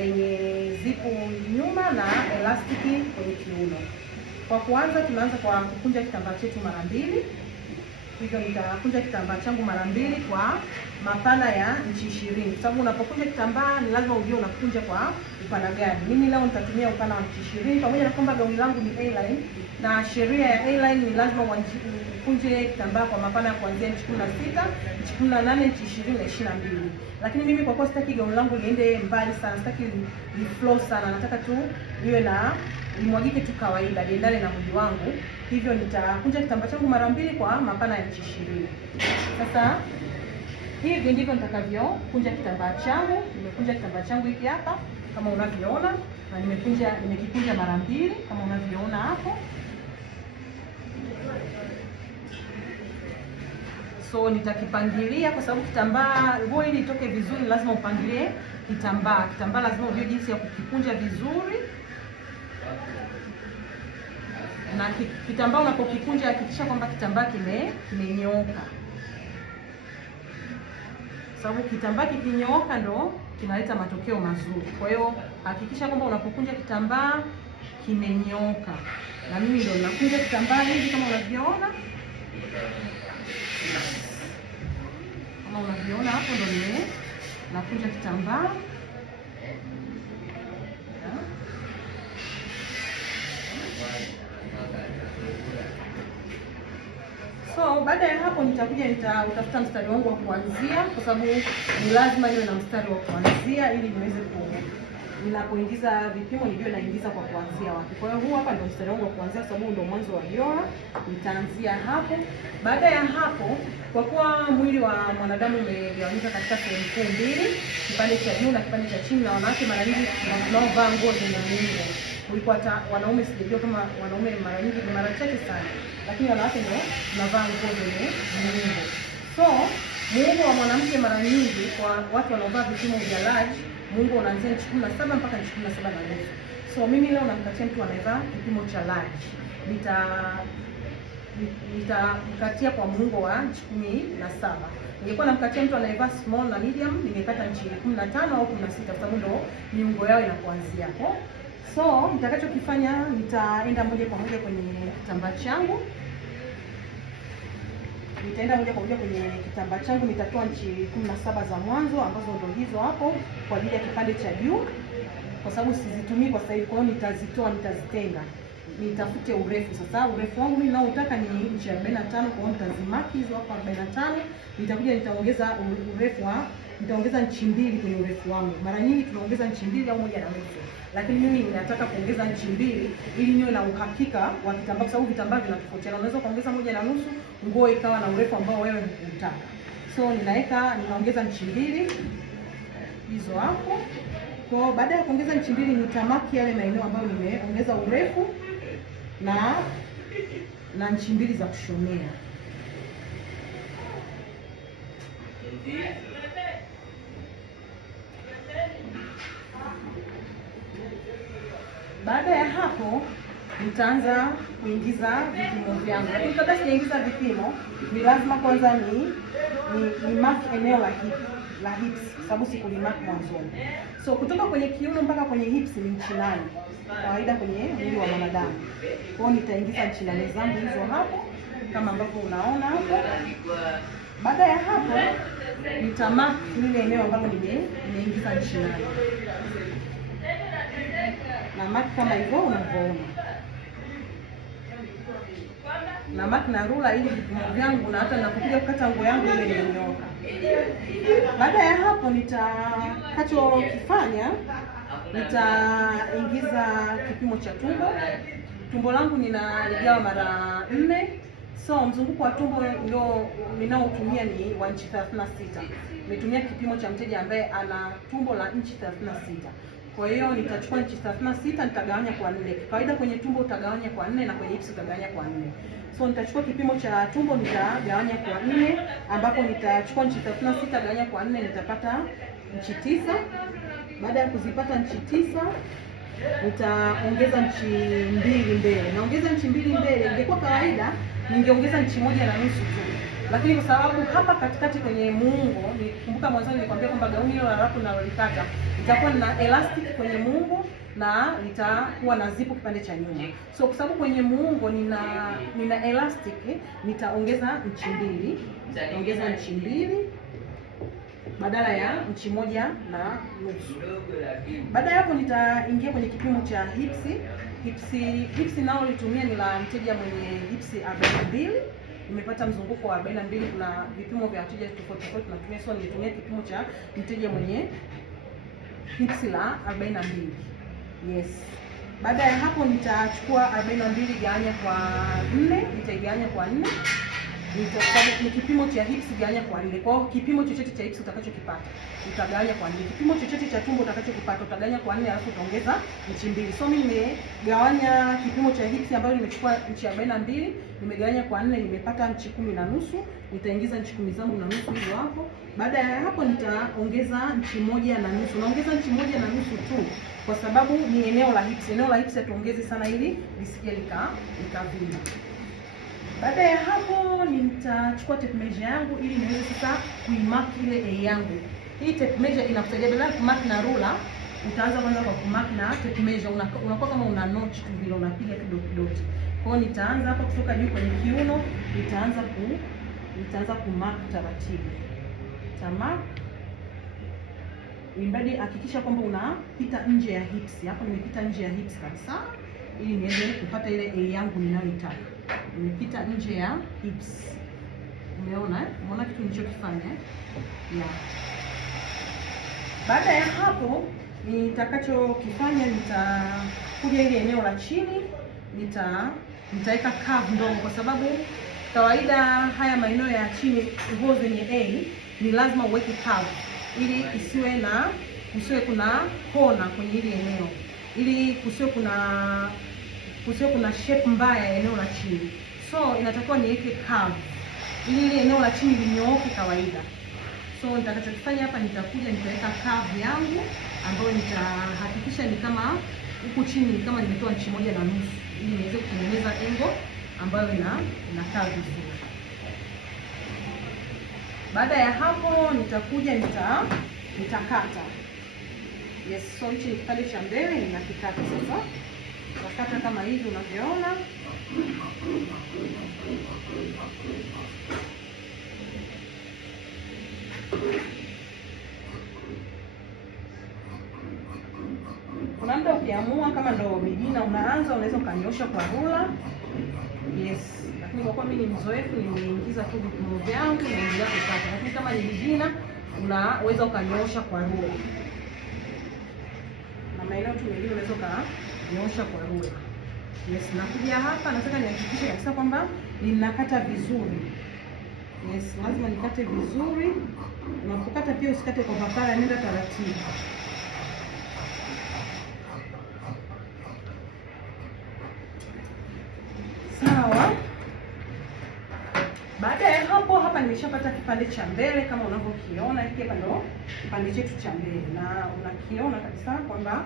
lenye zipu nyuma na elastiki kwenye kiuno. Kwa kuanza, tunaanza kwa kukunja kitambaa chetu mara mbili. Hivyo nitakunja kitambaa changu mara mbili kwa mapana ya inchi 20. Kwa sababu unapokunja kitambaa ni lazima ujue unakunja kwa upana gani. Mimi leo nitatumia upana wa inchi 20, pamoja na kwamba gauni langu ni A-line na sheria ya A-line ni lazima ukunje kitambaa kwa mapana ya kuanzia inchi 16, inchi 18, inchi 20 na 22. Lakini mimi kwa kuwa sitaki gauni langu liende mbali sana, sitaki li flow sana, nataka tu liwe na limwagike tu kawaida, liendane na mwili wangu. Hivyo nitakunja kitambaa changu mara mbili kwa mapana ya inchi 20. Sasa hivi ndivyo nitakavyokunja kitambaa changu. Nimekunja kitambaa changu hiki hapa kama unavyoona, na nimekikunja mara mbili kama unavyoona hapo. So nitakipangilia kwa sababu kitambaa, nguo ili itoke vizuri lazima upangilie kitambaa. Kitambaa lazima ujue jinsi ya kukikunja vizuri. Na kitambaa unapokikunja hakikisha kwamba kitambaa kimenyooka. Sababu kitambaa kikinyooka ndo kinaleta matokeo mazuri. Kwa hiyo hakikisha kwamba unapokunja kitambaa kimenyooka. Na mimi ndo nakunja kitambaa hivi kama unavyoona. Kama unavyoona hapo ndo nakunja kitambaa. So baada ya hapo nitautafuta mstari wangu wa kuanzia, kwa sababu ni lazima niwe na mstari wa kuanzia ili niweze ninapoingiza vipimo nijue naingiza kwa kuanzia wapi. Kwa hiyo huu hapa ndio mstari wangu wa kuanzia, kwa sababu ndio mwanzo wa jora. Nitaanzia hapo. Baada ya hapo, kwa kuwa mwili wa mwanadamu umegawanyika katika sehemu kuu mbili, kipande cha juu na kipande cha chini, na wanawake mara nyingi wanaovaa nguo zenye muundo. Kulikuwa hata wanaume, sijajua kama wanaume mara nyingi, ni mara chache sana, lakini wanawake ndio wanavaa nguo zenye muundo. So muundo wa mwanamke mara nyingi kwa watu wanaovaa vipimo vya large, muundo unaanzia inchi 17 mpaka inchi 17 na nusu. So mimi leo namkatia mtu anayevaa kipimo cha large. Nitamkatia kwa muundo wa inchi 17. Ningekuwa namkatia mtu anayevaa small na medium, ningekata inchi 15 au 16, kwa sababu ndo miungo yao inakuanzia hapo. So nitakachokifanya, nitaenda moja kwa moja kwenye kitambaa changu. Nitatoa inchi 17 za mwanzo ambazo ndo hizo hapo kwa ajili ya kipande cha juu, kwa sababu sizitumii kwa sasa hivi. Kwa hiyo nitazitenga, nitafute urefu. Sasa urefu wangu mimi naotaka ni inchi 45, kwa hiyo nitazimaki hizo hapo 45. Nitakuja nitaongeza urefu nitaongeza inchi 2 kwenye urefu wangu. Mara nyingi tunaongeza inchi 2 au 1.5. Lakini mimi ninataka kuongeza inchi 2 ili niwe na uhakika wa kitambaa, kwa sababu vitambaa vinatofautiana. Unaweza kuongeza 1.5 nguo ikawa na urefu ambao wewe hukutaka. So ninaongeza inchi 2 hizo hapo. Kwa baada ya kuongeza inchi 2 nitamaki yale maeneo ambayo nimeongeza urefu na inchi 2 za kushonea. Baada ya hapo nitaanza kuingiza vipimo vyangu. Lakini kabla sijaingiza vipimo, ni lazima kwanza ni mark eneo la hips, sababu sikulimark mwanzoni. So kutoka kwenye kiuno mpaka kwenye hips ni inchi 8 kawaida kwenye mwili wa mwanadamu. Kwa hiyo nitaingiza inchi 8 zangu hizo hapo kama ambavyo unaona hapo. Baada ya hapo nitamark lile eneo ambalo nimeingiza inchi 8. Na mark kama hivyo unavyoona. Na mark na rula ili vipimo vyangu, na hata ninapokuja kukata nguo yangu ile imenyooka. Baada ya hapo nitakachokifanya, nitaingiza kipimo cha tumbo. Tumbo langu ninaligawa mara 4. So mzunguko wa tumbo ndio ninaotumia ni wa inchi 36. Nimetumia kipimo cha mteja ambaye ana tumbo la inchi 36. Kwa hiyo nitachukua inchi 36 nitagawanya kwa 4. Kawaida kwenye tumbo utagawanya kwa 4 na kwenye hips utagawanya kwa 4. So nitachukua kipimo cha tumbo nitagawanya kwa 4, ambapo nitachukua inchi 36 gawanya kwa 4 nitapata inchi 9. Baada ya kuzipata inchi 9 nitaongeza inchi 2 mbele. Naongeza inchi 2 mbele. Ingekuwa kawaida ningeongeza inchi 1.5 tu. lakini kwa sababu hapa katikati kwenye muungo, nikumbuka mwanzo nilikwambia kwamba gauni hilo la rapu ninalolikata itakuwa na elastic kwenye muungo na litakuwa na zipu kipande cha nyuma. So kwa sababu kwenye muungo nina elastic, nitaongeza nchi mbili, nitaongeza nchi mbili badala ya nchi moja na nusu. Baada ya hapo nitaingia kwenye kipimo cha hipsi nao litumia ni la mteja mwenye hipsi 42. Nimepata mzunguko wa 42. Kuna vipimo vya wateja tofauti tofauti tunatumia, so nilitumia kipimo cha mteja mwenye hipsi la 42. Yes. Baada ya hapo nitachukua 42 gawanya kwa 4, nitaigawanya kwa 4. Ni kipimo cha hips gawanya kwa 4. Kwa hiyo kipimo chochote cha hips utakachokipata utagawanya kwa 4. Kipimo chochote cha tumbo utakachokipata utagawanya kwa 4, alafu utaongeza inchi mbili. So mimi nimegawanya kipimo cha hips ambayo nimechukua inchi 42, nimegawanya kwa 4, nimepata inchi 10 na nusu. Nitaingiza inchi 10 zangu na nusu hizo hapo. Baada ya hapo nitaongeza inchi 1 na nusu. Naongeza inchi 1 na nusu tu kwa sababu ni eneo la hips. Eneo la hips hatuongezi sana ili lisije likavimba. Baada ya hapo nitachukua tape measure yangu ili niweze sasa kuimark ile A yangu. Hii tape measure inakusaidia badala ya kumark na ruler, utaanza kwanza kwa kumark na tape measure. Unakuwa kama una notch tu vile, unapiga tu dot dot. Kwa hiyo nitaanza hapa kutoka juu kwenye kiuno, nitaanza kumark taratibu. Tamark. Imbadi hakikisha kwamba unapita nje ya hips. Hapo nimepita nje ya hips kabisa ili niweze kupata ile A yangu ninayoitaka. Nimepita nje ya hips. Umeona? Umeona kitu nilichokifanya? Yeah. Baada ya hapo nitakachokifanya, nitakuja ile eneo la chini, nitaweka curve ndogo kwa sababu kawaida haya maeneo ya chini nguo zenye A ni lazima uweke curve ili kusiwe kuna kona kwenye ile eneo, ili kusiwe kuna shape mbaya ya eneo la chini. So inatakiwa niweke curve ili ile eneo la chini linyooke kawaida. So nitakachokifanya hapa, nitakuja nitaweka curve yangu ambayo nitahakikisha ni kama huku chini ni kama nimetoa inchi 1 na nusu ili niweze kutengeneza engo ambayo inakaa vizuri. Baada ya hapo nitakuja nitakata. Yes, so hichi ni kipande cha mbele ninakikata sasa. Nitakata kama hivi unavyoona. Kuna muda ukiamua kama ndo beginner unaanza, unaweza ukanyosha kwa rula. Yes, lakini kwa kuwa mimi ni mzoefu nimeingiza tu vipimo vyangu na naendelea kukata. Lakini kama ni beginner unaweza ukanyosha kwa rula. Na maeneo tu mengine unaweza ukanyosha kwa rula. Yes, nakuja hapa nataka nihakikishe kabisa kwamba ninakata vizuri. Yes, lazima nikate vizuri. Unapokata pia usikate kwa papara, nenda taratibu. Sawa. Baada ya hapo, hapa nimeshapata kipande cha mbele kama unavyokiona. Hiki hapa ndo kipande chetu cha mbele, na unakiona kabisa kwamba